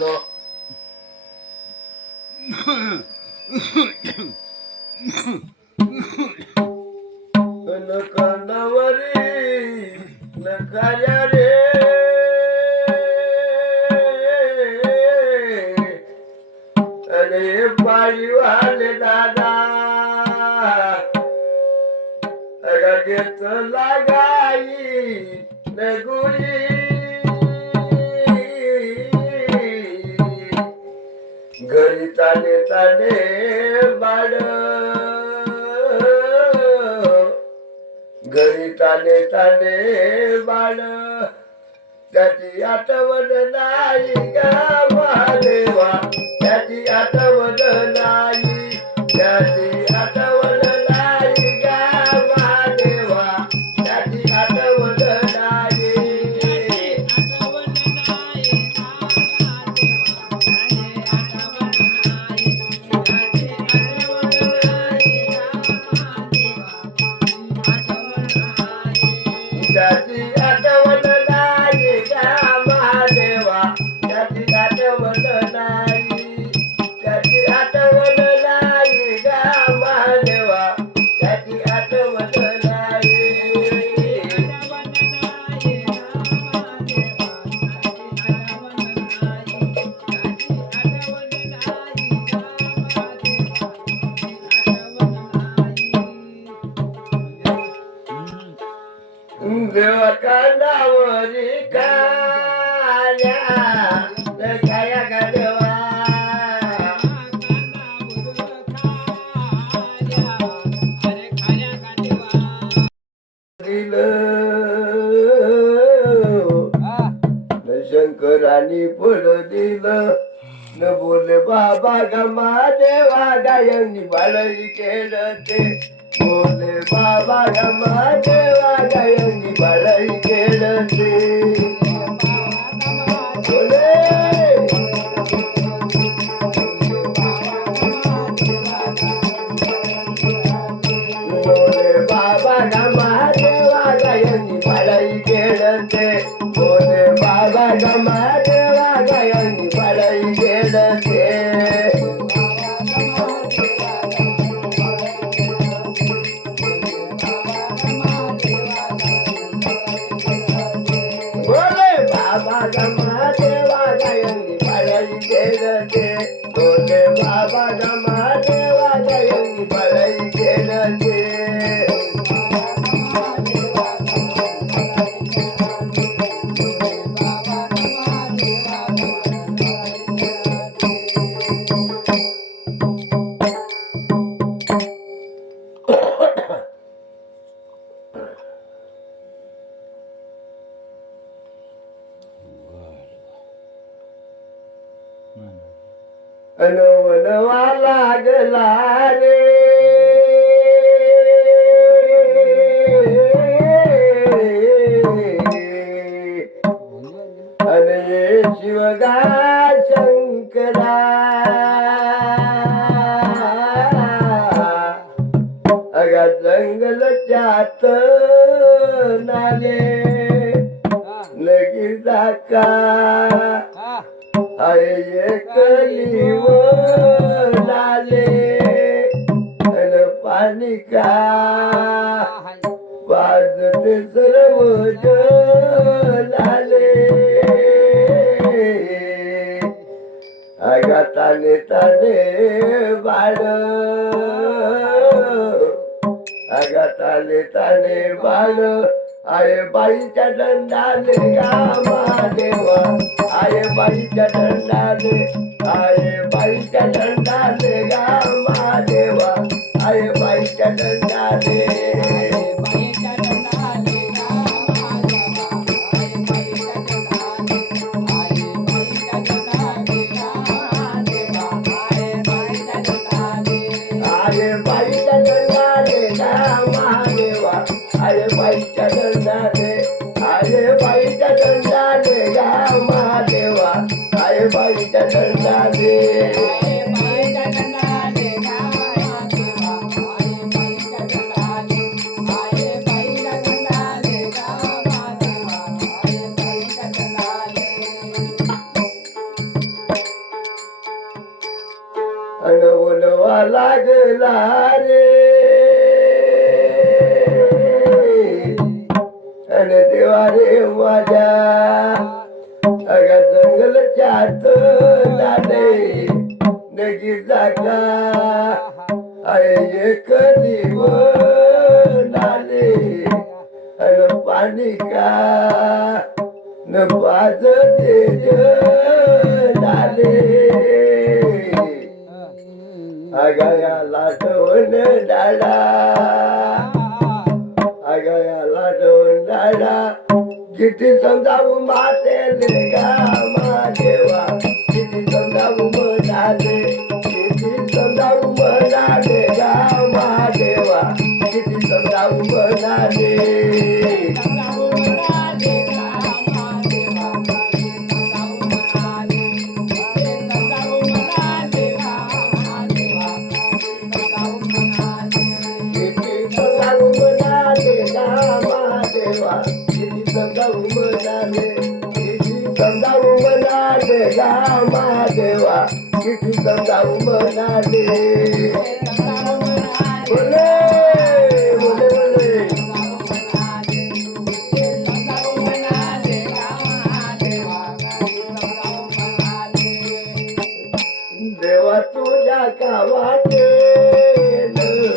झालो कानावरी नकाल्या रे अरे पाळीवाले दादा रगेत लागाई नगुरी घरी ताने ताने बाळ घरी ताने ताने बाळ त्याची आठवण नाही गा महादेवा त्याची आठवण नाही त्याची आठवण नाही गा महादेवा त्याची आठवण नाही त्याची आठवण नाही गा महादेवा त्याची आठवण नाही त्याची आठवण नाही गा महादेवा त्याची आठवण नाही देवा कानावरी काल्या नकाया का देवा दिलं शंकरानी फळ दिलं न बोले बाबा गमा देवा गायनी बाळी खेळते बोले बाबा गमा देवा गायनी बाळी खेळते बोले बोले बाबा गमा देवा गायनी बाळी खेळते बोले बाबा गमा देवा गायनी बाळी खेळते बोले बाबा गमा देवा गायनी बाळी खेळते बोले बाबा गमा देवा गायनी बाळी खेळते अनवनवा लागला रे अने शिवगा शंकरा अगा जंगलच्यात नाले लगीर दाका आये कलीव लाले अन पाणी का वाजते सर्व लाले आगा ताने ताने बाळ आगा ताने ताने बाळ आये बाईच्या दंडाले गा महादेवा आये बाईच्या दंडाले आये बाईच्या दंडाले गा महादेवा आये बाईच्या दंडाले आये बाईच्या दंडाले गा महादेवा आये बाईच्या दंडाले आये बाईच्या दंडाले गा महादेवा आये बाईच्या दंडाले देवा लागला रे आणि देवा रे माझ्या अगं जंगलच्या आत लाले नगी जागा अरे एक दिवस लाले अन पाणी का न पाज तेज लाले अगया लाटवण डाळा अगया लाटवण डाळा किती समजावू माते गा देवा किती समजावू म्हणाले किती समजावू म्हणाले गा देवा किती समजावू म्हणाले समजावू देवा किती समजावू म्हणाले बोले बोले बोले देवा तुझ्या का वाटे देवा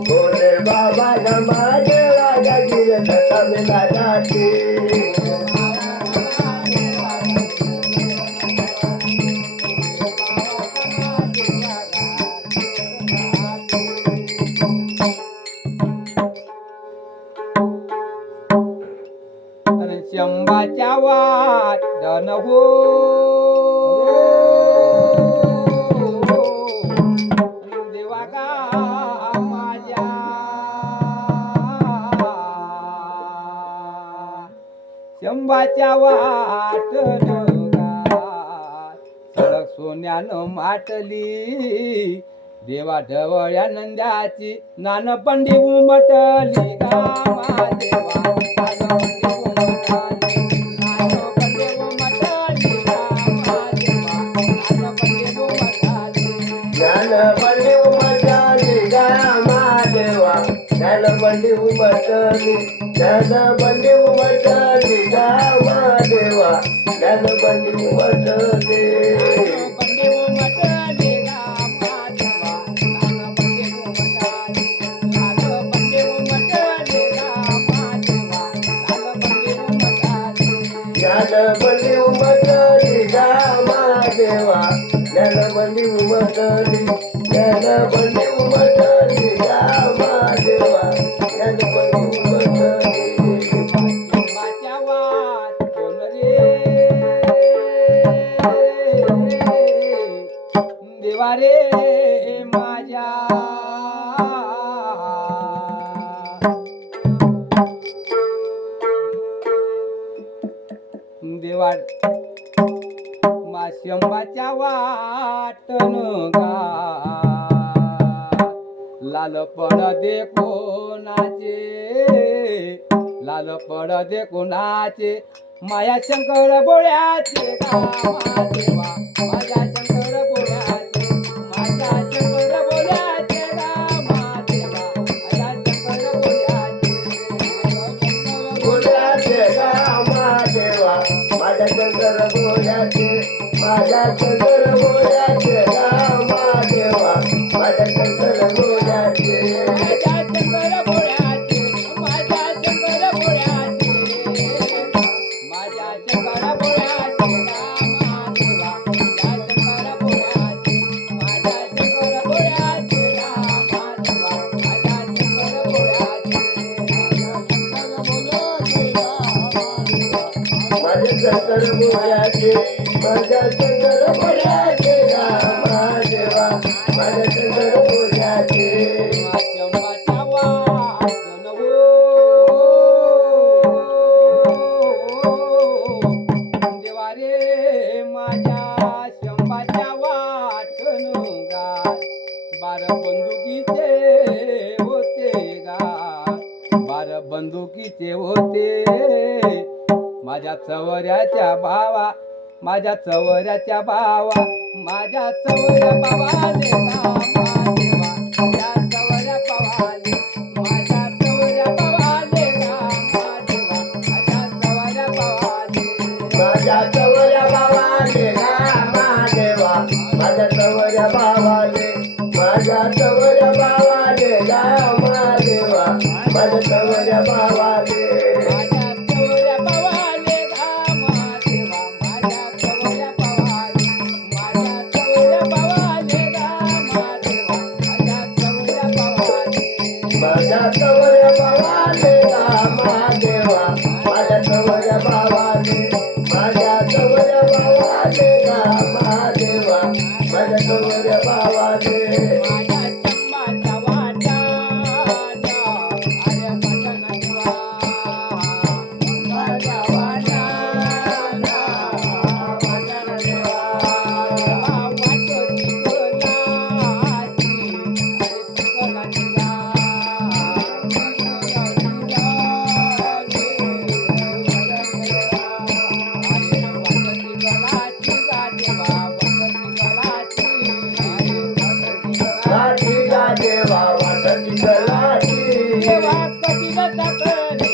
बोले बाबा गमाले वागा गिरे तमिलनाडु शंभाच्या वाटन हो देवा गा माझ्या शंभाच्या वाटन गा सडक सोन्यानं माटली देवा ढवळ्या नंद्याची नानपंडी उमटली गा देवा बंडी उमटली ज्ञान बंडी उमटली गावा देवा ज्ञान बंडी उमटली ज्ञान बंडी उमटली गावा देवा ज्ञान बंडी उमटली ज्ञान बंडी उमटली गावा देवा ज्ञान बंडी उमटली माझ्या वाटून रे देवा रे माझ्या देवा माशंबाच्या वाटन गा लाल पडदे कोणाचे लाल पडदे कोणाचे माया शंकर बोळ्याचे गावा देवा माझ्या शंकर बोळ्याचे माझ्या शंकर बोळ्याचे गावा देवा माझ्या शंकर बोळ्याचे माझ्या शंकर बोळ्याचे रामा देवा माझ्या शंकर बोळ्याचे शंभाच्या वाटण देवा रे माझ्या शंभाच्या वाटण गाय बार बंदुकीचे होते गाय बार बंदुकीचे होते माझ्या चवऱ्याच्या भावा माझ्या चवऱ्याच्या भावा माझ्या चवऱ्या भावाले रामा देवा माझ्या चवऱ्या भावाले माझ्या चवऱ्या भावाले रामा देवा माझ्या चवऱ्या भावाले माझ्या चवऱ्या भावाले रामा देवा माझ्या चवऱ्या भावाले माझ्या चवऱ्या भावाले रामा देवा माझ्या चवऱ्या भावाले माझ्या चवऱ्या भावाले रामा देवा माझ्या चवऱ्या भावाले माझ्या चवऱ्या भावाले रामा देवा माझ्या चवऱ्या भावाले माझ्या चवऱ्या भावाले रामा देवा माझ्या चवऱ्या भावाले माझ्या चवऱ्या भावाले रामा देवा माझ्या चवऱ्या भावाले माझ्या चंबाचा वाटा अरे मटण देवा माझ्या वाटा मटण देवा वाटो तिकलाची अरे तिकलाची लाठी गा देवा वाटती लाठी देवा कधी तकली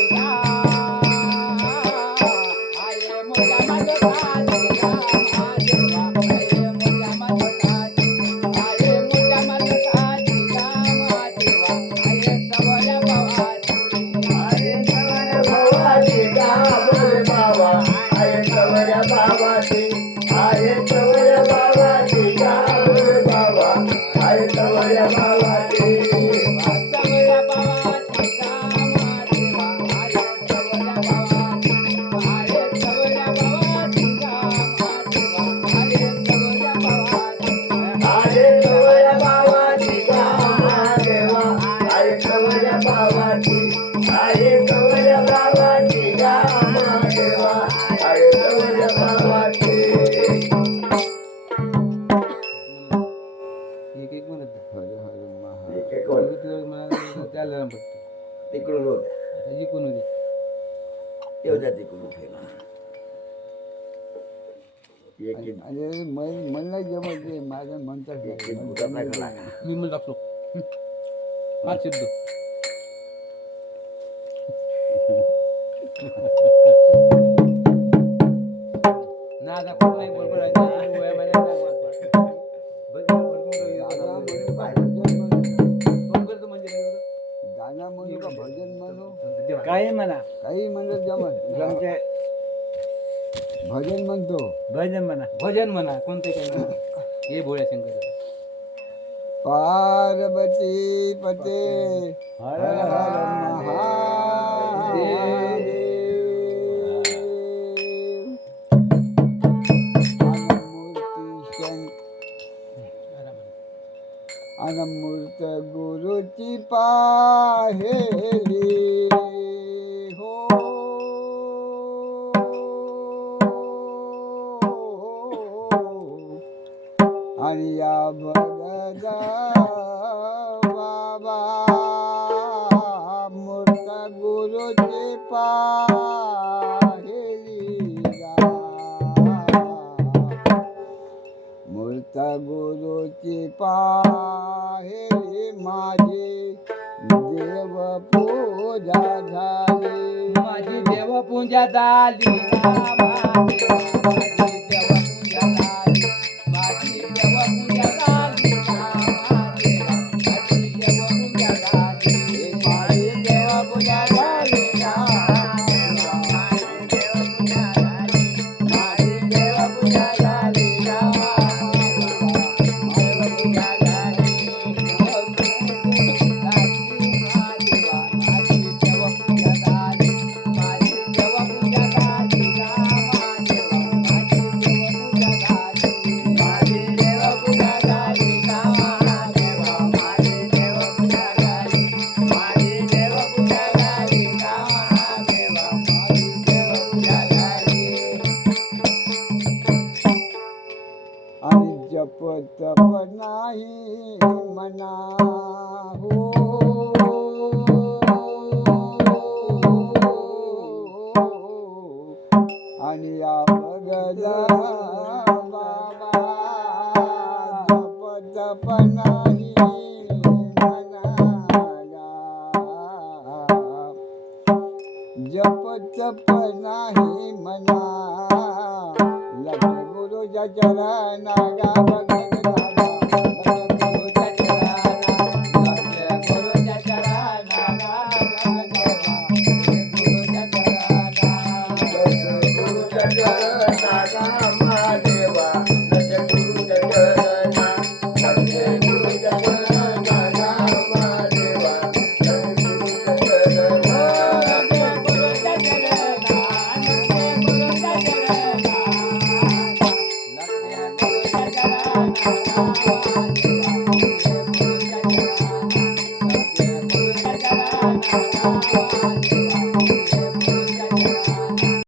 आये मोठ्या मालकाची रामा देवा आये मोठ्या मालकाची आये मोठ्या मालकाची रामा देवा आये चवऱ्या भावाची आये चवऱ्या भावाची गाबोले बाबा आये चवऱ्या भावाची आये चवऱ्या भावाची गाबोले बाबा आये चवऱ्या भावाची चवऱ्या भावाची रामा देवा आये चवऱ्या भावाची आये चवऱ्या भावाची रामा देवा आये चवऱ्या भावाची आये चवऱ्या भावाची गामा देवा आये चवऱ्या भावाची आये चवऱ्या भावाची गामा देवा आये चवऱ्या भावाची एक एक म्हणत एक एक वर. त्याला फक्त तिकडून होऊ द्या आता जिंकून होते येऊ द्या तिकडून ठेवा एक एक मला जमत नाही माझं म्हणतात एक एक बुटात नाही घाला. मी म्हणून लागतो पाच शब्द ना दाखवत नाही बरोबर आहे वया माझ्या काय वाट वाट. बस करतो म्हणजे काय बरं? गाणं म्हणू का भजन म्हणू देवा. काही म्हणा काही म्हणलं जमत जमते भजन म्हणतो भजन म्हणा भजन म्हणा कोणते काही म्हणा हे भोळ्या शंकर पार्वती पते हर हर हर हर महादेव अनमूर्त गुरुची पाहेली हो आणि या भगदा बाबा मूर्त गुरुची पाहेली मूर्त गुरुची पाहेली माझी देव पूजा झाली माझी देव पूजा झाली रामा देवा, माझी देव पूजा झाली माझी देव पूजा झाली रामा देवा, माझी देव पूजा झाली माझी देव पूजा झाली माझी देव पूजा झाली माझी देव पूजा झाली रामा देवा, माझी चप नाही म्हणा लक्ष गुरुच्या चरणा गा भगत दादा लक्ष गुरुच्या चरणा लक्ष गुरुच्या चरणा गा भगत दादा गुरुच्या चरणा गुरुच्या चरणा गा महादेवा लक्ष गुरुच्या चरणा लक्ष गुरुच्या चरणा गा महादेवा लक्ष गुरुच्या चरणा लक्ष गुरुच्या चरणा